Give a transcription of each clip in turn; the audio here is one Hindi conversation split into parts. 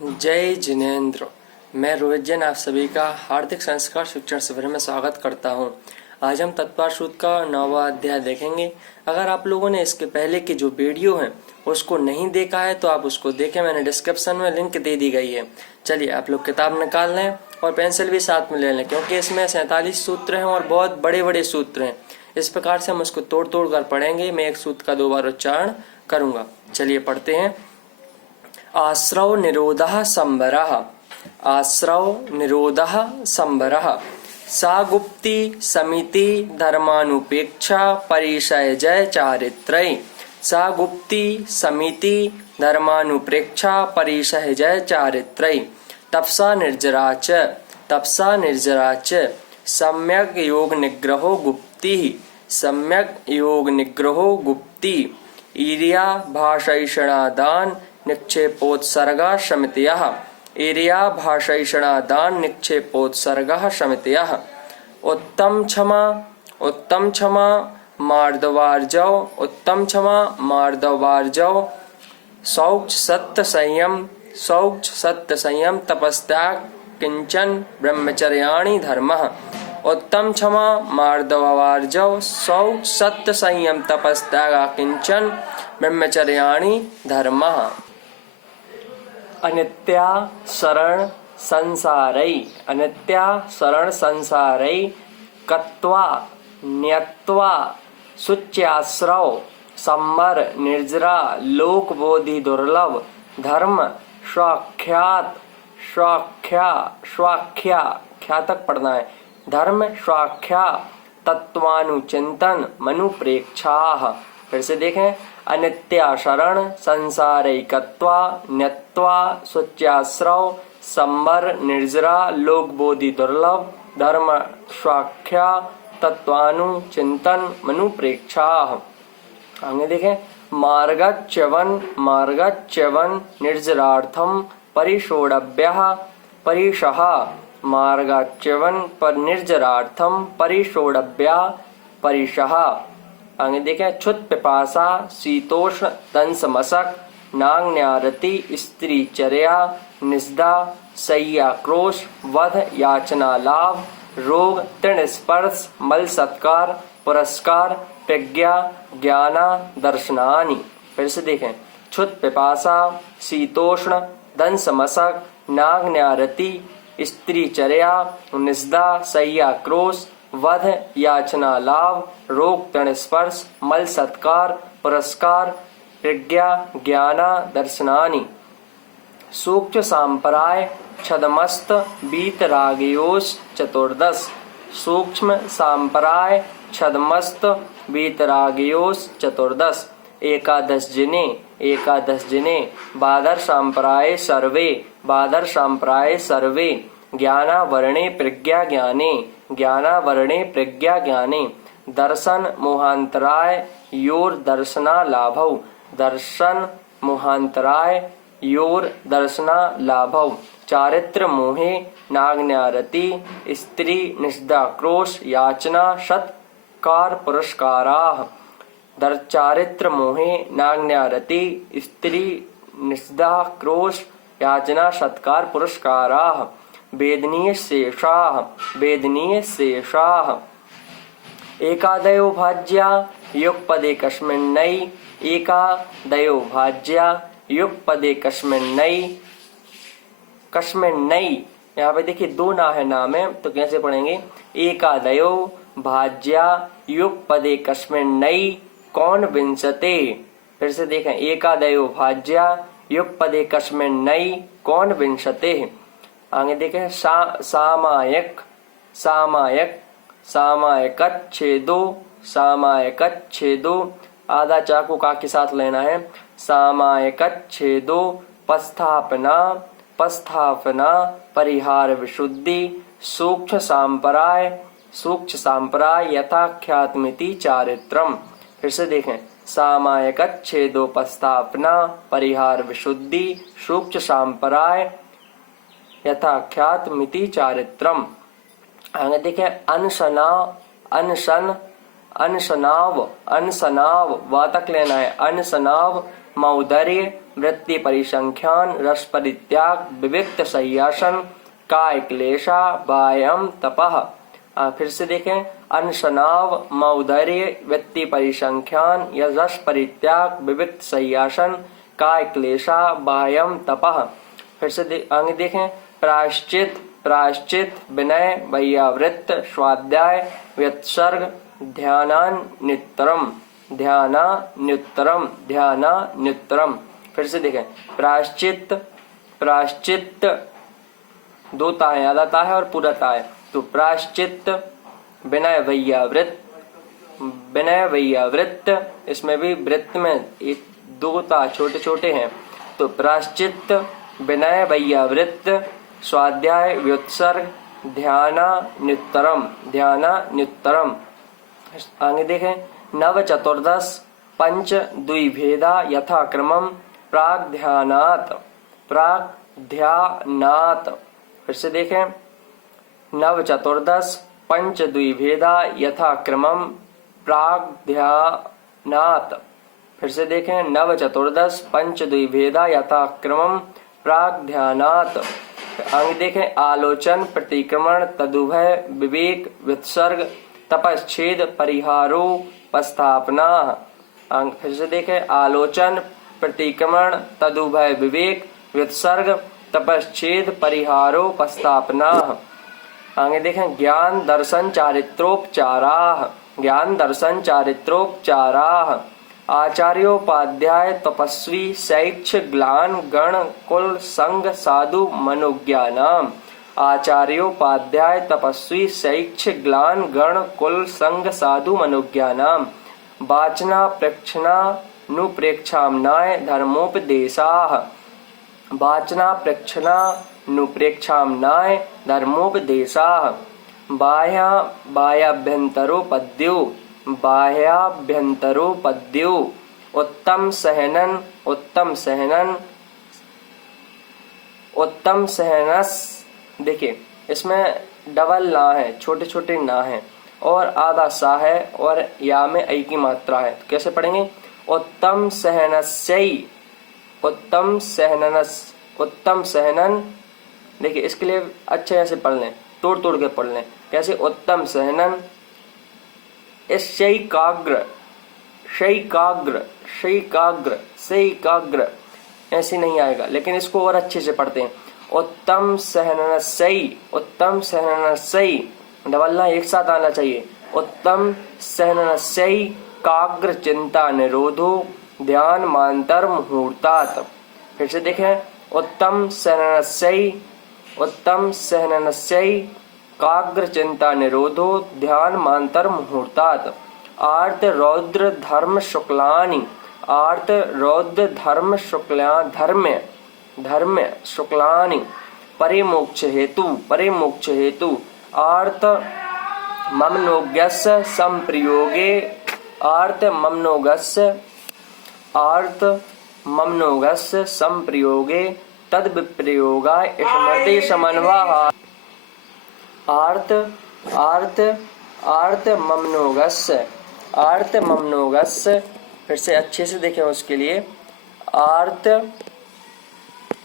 जय जिनेन्द्र। मैं रोहित जैन आप सभी का हार्दिक संस्कार शिक्षण शिविर में स्वागत करता हूं। आज हम तत्पर सूत्र का 9वां अध्याय देखेंगे। अगर आप लोगों ने इसके पहले की जो वीडियो है उसको नहीं देखा है तो आप उसको देखें, मैंने डिस्क्रिप्शन में लिंक दे दी गई है। चलिए आप लोग किताब निकाल लें और पेंसिल भी साथ में ले लें, क्योंकि इसमें 47 सूत्र हैं और बहुत बड़े बड़े सूत्र हैं। इस प्रकार से हम उसको तोड़ तोड़ कर पढ़ेंगे। मैं एक सूत्र का 2 बार उच्चारण करूंगा। चलिए पढ़ते हैं। आश्रव निरोधः संवरः। आश्रव निरोधः संवरः। सा गुप्ती समिति धर्मानुपेक्षा परिशय जय चारित्रै। सा गुप्ती समिति धर्मानुप्रेक्षा परिशय जय चारित्रै। तपसा निर्जरा च सम्यक योग निग्रहो गुप्ती। सम्यक योग निग्रहो गुप्ती। ईर्या भाषैषणादान निक्षेपोत्सर्गा शमितयः। ईर्या भाषैषणादान निक्षेपोत्सर्गः शमितयः। उत्तम क्षमा मार्दवार्जव। उत्तम क्षमा मार्दवार्जव। शौच सत्य संयम तपस्त्याग किंचन ब्रह्मचर्याणि धर्मः। उत्तम क्षमा मार्दवार्जव। शौच सत्य संयम तपस्त्याग किंचन ब्रह्मचर्याणि धर्मः। अनित्या शरण संसारै। अनित्या शरण संसारै कत्वा न्यक्त्वा शुच्याश्रव सम्मर निर्जरा लोकबोधि दुर्लभ धर्म स्वाख्या तक पढ़ना है। धर्म स्वाख्या तत्वानुचिंतन मनुप्रेक्षाः। फिर से देखें। अनित्या शरण संसारैकत्वा न्यक्त्वा शुच्याश्रव सम्बर निर्जरा लोकबोधि दुर्लभ धर्म स्वाख्या तत्वानुचिंतन मनुप्रेक्षाः। आगे देखें। मार्गच्यवन निर्जरार्थम परिषोडव्यः परिशः। मार्गच्यवन पर निर्जरार्थम परिषोडव्या परिशः। आगे देखें। क्षुत पिपासा शीतोष्ण दंसमशक नाग्न्यारति स्त्रीचर्या निस्दा शय्या क्रोश वध याचना लाभ रोग तृण स्पर्श मल सत्कार पुरस्कार प्रज्ञा ज्ञाना दर्शनानि। फिर से देखें। क्षुत पिपासा शीतोष्ण दंसमशक नाग्न्यारति स्त्रीचर्या निस्दा शय्या क्रोश वध याचना लाभ रोग तृण स्पर्श मल सत्कार पुरस्कार प्रज्ञा ज्ञाना दर्शनानि। सूक्ष्म सांपराय छदमस्त वीतरागयोस् चतुर्दश। सूक्ष्म सांपराय छदमस्त वीतरागयोस् चतुर्दश। एकादश जिने बादर सांपराय सर्वे ज्ञाना वर्णे प्रज्ञा ज्ञाने दर्शन मोहांतराय योर दर्शना लाभौ। दर्शन मोहांतराय योर दर्शना लाभौ। चारित्र मोहे नाग्न्यारति स्त्री निष्दा क्रोश याचना सत्कार पुरस्काराः। चारित्र मोहे नाग्न्यारति स्त्री निष्दा क्रोश याचना सत्कार पुरस्काराः। वेदनीय शेषाः। एकादयो भाज्या युगपदे कस्मिन्नै। एकादयो भाज्या युगपदे कस्मिन्नै। यहाँ पे देखिए 2 ना है नाम है, तो कैसे पढ़ेंगे। एकादयो भाज्या युगपदे कस्मिन्नै कौन विंशते। फिर से देखें। एकादयो भाज्या युगपदे कस्मिन्नै कौन विंशते। आगे देखें। सामायकच्छेदो आधा चाकू का के साथ लेना है। सामायकच्छेदो पस्थापना परिहार विशुद्धि सूक्ष्म सांपराय यथाख्यातमिति चारित्रम। फिर से देखें। सामायकच्छेदो पस्थापना परिहार विशुद्धि सूक्ष्म सांपराय यथाख्यातमिति चारित्रम। आगे देखें। अनशनाव वा तक लेना है। अनशनाव मौदर्य वृत्ति परिसंख्यान रस परित्याग विविक्त संयासन काय क्लेशा वायम तपः। फिर से देखें, अनशनाव मौदर्य वृत्ति परिसंख्यान या रस परित्याग विविक्त संयासन काय क्लेशा वायम तपः। फिर से आगे देखें, प्रायश्चित प्रायश्चित विनय वैयावृत्त स्वाध्याय व्युत्सर्ग ध्यानान्युत्तरम ध्यानान्युत्तरम ध्यानान्युत्तरम। फिर से देखें, प्रायश्चित प्रायश्चित दो ताए आधा ता है और पूरा ता है, तो प्रायश्चित विनय वैयावृत्त, इसमें भी वृत्त में एक दो ता छोटे छोटे हैं, तो प्रायश्चित विनय वैयावृत्त स्वाध्याय व्युत्सर्ग ध्यानान्युत्तरम ध्यानान्युत्तरम। आगे देखें, नव चतुर्दश पंच द्विभेदा यथाक्रमम प्राग्ध्यानात् प्राग्ध्यानात्। फिर से देखें, नव चतुर्दश पंच द्विभेदा यथाक्रमम प्राग्ध्यानात्। फिर से देखें, नव चतुर्दश पंच द्विभेदा यथाक्रमम प्राग्ध्यानात्। आगे देखें, आलोचन प्रतिक्रमण तदुभय विवेक व्युत्सर्ग तपश्छेद परिहारो पस्थापना। फिर से देखें, आलोचन प्रतिक्रमण तदुभय विवेक व्युत्सर्ग तपश्छेद परिहारो पस्थापना। आगे देखें, ज्ञान दर्शन चारित्रोपचाराः ज्ञान दर्शन चारित्रोपचाराः आचार्योपाध्याय तपस्वी शैक्ष ग्लान गण कुल संग साधु मनोज्ञानाम। आचार्योपाध्याय तपस्वी शैक्ष ग्लान गण कुल संग साधु मनोज्ञानाम। वाचना प्रेक्षणा नुप्रेक्षाम्नाय धर्मोपदेशाः वाचना प्रेक्षणा नुप्रेक्षाम्नाय धर्मोपदेशाः। बाह्याभ्यंतरोपद्यो बाह्याभ्यंतरोपद्यो उत्तम सहनन उत्तम सहनस। देखिए, इसमें डबल ना है, छोटे छोटे ना है और आधा सा है और या में ऐ की मात्रा है, तो कैसे पढ़ेंगे, उत्तम सहनस्यै उत्तम सहननस उत्तम सहनन। देखिए, इसके लिए अच्छे से पढ़ लें, तोड़ तोड़ के पढ़ लें। कैसे, उत्तम सहनन शैकाग्र शैकाग्र शैकाग्र शैकाग्र ऐसे नहीं आएगा, लेकिन इसको और अच्छे से पढ़ते हैं। उत्तम सहननस्यै डबलना एक साथ आना चाहिए। उत्तम सहननस्यै काग्र चिंता निरोधो ध्यान मांतर मुहूर्तात्। फिर से देखें, उत्तम सहननस्यै काग्र चिंता निरोधो ध्यान मांतर मुहूर्तात्। आर्त रौद्र धर्म शुक्लानि आर्त रौद्र धर्म शुक्लानि परे मोक्ष हेतु आर्त ममनोज्ञस्य संप्रयोगे तद विप्रयोगाय स्मृति समन्वयः। आर्त ममनोगस्य। फिर से अच्छे से देखें, उसके लिए आर्त,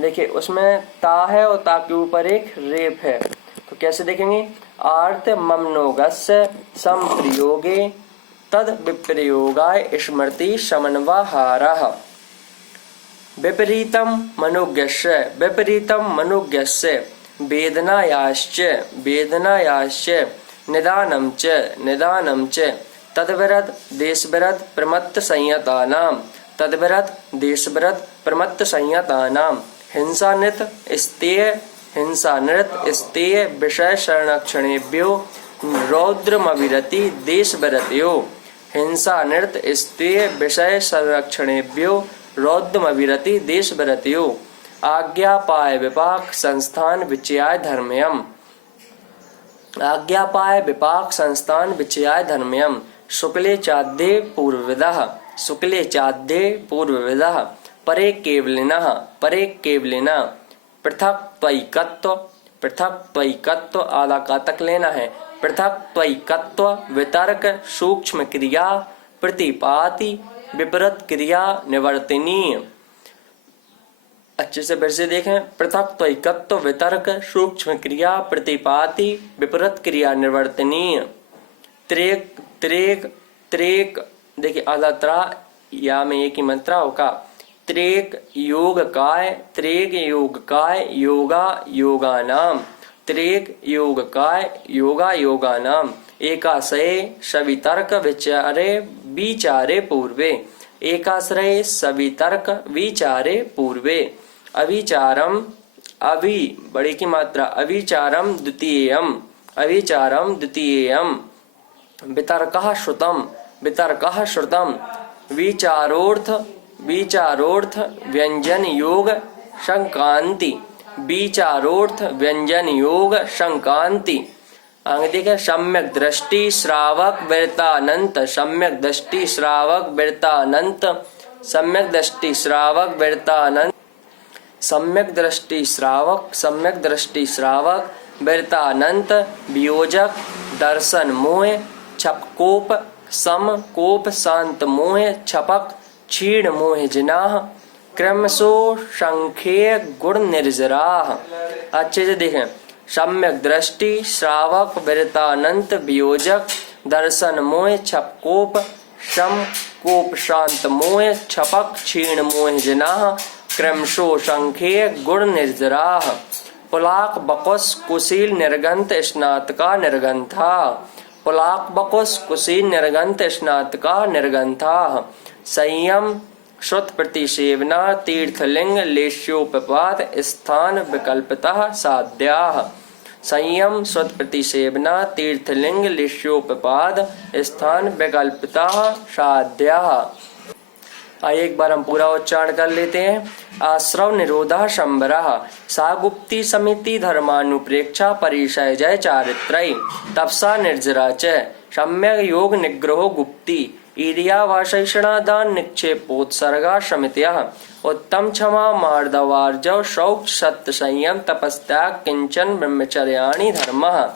देखिए उसमें ता है और ता के ऊपर एक रेप है, तो कैसे देखेंगे, आर्त ममनोगस्य संप्रयोगे तद विप्रयोगाय स्मृति समन्वयः। विपरीतम मनोज्ञस्य वेदनायाश्च निदानं च तद्विरद देशविरद संयतानां हिंसानृत स्तेय विषय संरक्षणेभ्यो रौद्रमविरति देशविरतयो। हिंसानृत स्तेय विषय संरक्षणेभ्यो रौद्रमविरति देशविरतयो। आज्ञापाय विपाक संस्थान विचयाय धर्म्यम शुक्ले चाध्ये पूर्वविदः परे केवलिनः पृथक्त्वैकत्व आधा का तक लेना है। पृथक्त्वैकत्व वितर्क सूक्ष्म क्रिया प्रतिपाति विपरीत क्रिया निवर्तनीय। अच्छे से फिर से देखें। पृथक त्वैकत्व वितर्क सूक्ष्म क्रिया प्रतिपाति विपरीत क्रिया निवर्तनीय। त्रेक त्रेक त्रेक देखिए आधा त्रा या में एक ही मंत्रा होगा। त्रेक योग काय योगा योगानाम। त्रेक योग काय योगा योगानाम। एकाश्रये सवितर्क विचारे विचारे पूर्वे। एकाश्रये सवितर्क विचारे पूर्वे। अविचारम अभि बड़ी की मात्रा अविचारम द्वितीयम। अविचारम द्वितीयम। वितर्कः श्रुतम। विचारोर्थ व्यंजन योग शंकांति। विचारोर्थ व्यंजन योग शंकांति। आगे देखें। सम्यक दृष्टि श्रावक वृत्तानंत। सम्यक दृष्टि श्रावक वृत्तानंत। सम्यक दृष्टि श्रावक वृत्तानंत। सम्यक दृष्टि श्रावक वृत्तानंत। वियोजक दर्शन मोह छपकोप सम कोप शांत मोह छपक क्षीण मोह जिनाह क्रमशो संख्ये गुण निर्जराह। अच्छे से देखें। सम्यक दृष्टि श्रावक वृत्तानंत वियोजक दर्शन मोह छपकोप सम कोप शांत मोह छपक क्षीण मोह जिनाह क्रमशो संख्ये गुण निर्जराह। पुलाक बकुस कुशील निर्गंथ स्नातका निर्गंथा। पुलाक बकुस कुशील निर्गंथ स्नातका निर्गंथा। संयम श्रुत प्रतिसेवना तीर्थलिंग लेश्योपपात स्थान विकल्पतः साध्याः। संयम श्रुत प्रतिसेवना तीर्थलिंग लेश्योपपाद स्थान विकल्पतः साध्याः। आइए एक बार हम पूरा उच्चारण कर लेते हैं। आश्रव निरोधा शंबरः सागुप्ती समिति धर्मानुप्रेक्षा परिशय जय चारित्रय तपसा निर्जरा च सम्यक योग निग्रहो गुप्ती ईर्यावाशैषणादान निक्षेपोत्सर्गा समितयः उत्तम क्षमा मार्दवार्जव शौच सत्य संयम तपस्त्याग किंचन ब्रह्मचर्याणि धर्मः।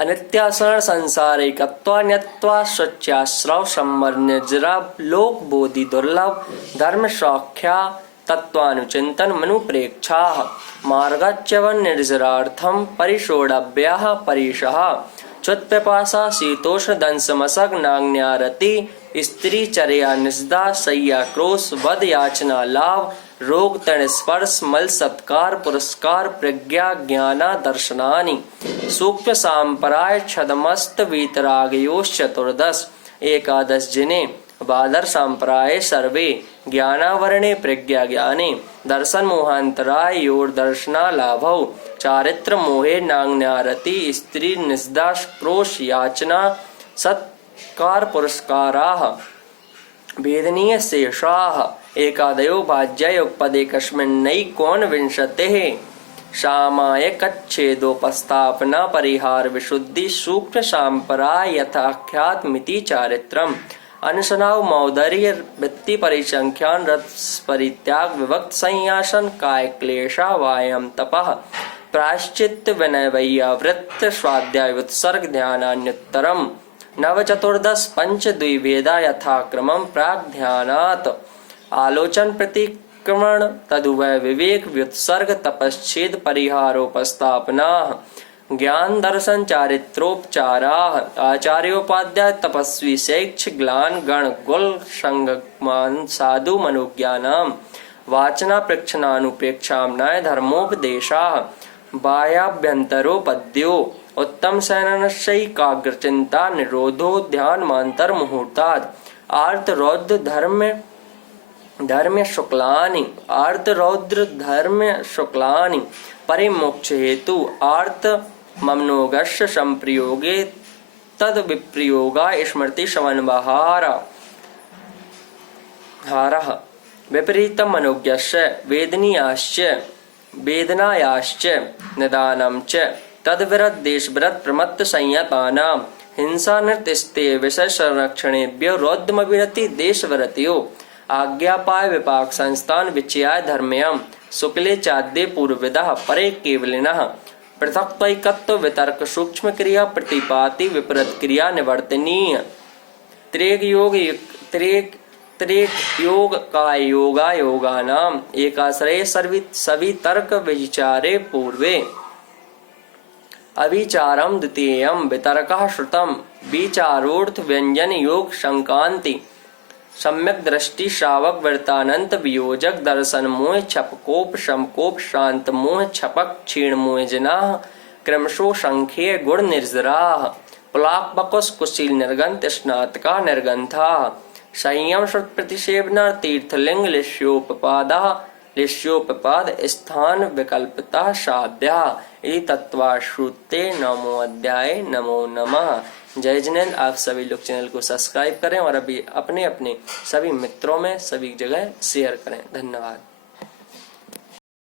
अनित्यासरण संसारिकत्वान्यत्वा स्वच्छाश्रव सम्मर निर्जरा लोक बोधि दुर्लभ धर्म सौख्या तत्वानुचिंतन मनुप्रेक्षाः मार्गच्यवन निर्जरार्थम परिषोडव्याः परिशः च्युतपिपासा शीतोष्ण दंशमसग नाग्न्यारति स्त्री चर्या निषदा शय्या क्रोश वध याचना लाभ रोग तण स्पर्श मल सत्कार पुरस्कार प्रज्ञा ज्ञाना दर्शनानि सूक्ष्म सांपराय छदमस्त वीतरागयोश्चतुर्दश एकादश जिने बादर सांप्राये सर्वे ज्ञानावरणे प्रज्ञा ज्ञाने दर्शन मोहांतराय योर दर्शना लाभौ चारित्र मोहे नाग्न्यारति स्त्री निषदा क्रोश याचना सत्कार पुरस्काराः वेदनीय शेषाः एकादयो भाज्य उपपदे कस्मिन्नैकोनविंशतिः सामाय कच्छेदोपस्थापना परिहार विशुद्धि सूक्ष्म सांपराय यथाख्यात मिति चारित्रम अनुसनाव मौदर्य वृत्ति परिसंख्यान रस परित्याग विभक्त संयासन काय क्लेशा वायम तपः प्रायश्चित्त विनय वैयावृत्त स्वाध्याय उत्सर्ग ध्यानान्युत्तरम नव चतुर्दश पंच द्विभेदा यथाक्रमं प्राग ध्यानात् आलोचन प्रतिक्रमण तदुभय विवेक व्युत्सर्ग तपश्चेद परिहारोपस्थापना ज्ञान दर्शन चारित्रोपचाराः आचार्योपाध्याय तपस्वी शैक्ष ग्लान गण गुल संगमान साधु मनोज्ञानाम वाचना प्रेक्षणानुप्रेक्षाम्नाय धर्मोपदेशाः बाह्याभ्यंतरोपद्यो उत्तम शयनस्यैकाग्रचिंता निरोधो ध्यान मांतर मुहूर्तात् आर्त रौद्र धर्म शुक्लानि परिमोक्ष हेतु आर्त ममनोगस्य संप्रयोगे तद विप्रयोगा स्मृति समन्वहारा हारः विपरीतम मनोज्ञस्य वेदनायाश्च निदानं च तद्विरत देशविरत प्रमत्त संयतानां हिंसा नृत्स्ते विषय संरक्षणेभ्यो रौद्रमविरति देशविरतियो आज्ञापाय विपाक संस्थान विचयाय धर्म्यम शुक्ले चाद्ये पूर्वविदः परे केवलिनः पृथक्त्वैकत्व वितर्क सूक्ष्म क्रिया प्रतिपाति विपरीत क्रिया निवर्तनीय त्रेग त्रेट योग का योगा योगानाम एकाश्रय सभी तर्क विचारे पूर्वे अभिचारम द्वितीयम वितर्कः श्रुतम विचारोर्थ व्यंजन योग शंकांति सम्यक दृष्टि श्रावक वृत्तानंत वियोजक दर्शन मोह छपकोप शमकोप शांत मोह छपक क्षीण मोह जिनाह क्रमशो संख्ये गुण निर्जराः पुलाक बकुस कुशील निर्गंथ स्नातका निर्गंथा संयम श्रुत प्रतिसेवना तीर्थलिंग लिस्योपपाद स्थान विकल्पता साध्या इति तत्वाश्रुते नमो अध्याय नमो नमः। जय जिनेन्द्र। आप सभी लोग चैनल को सब्सक्राइब करें और अभी अपने अपने सभी मित्रों में सभी जगह शेयर करें। धन्यवाद।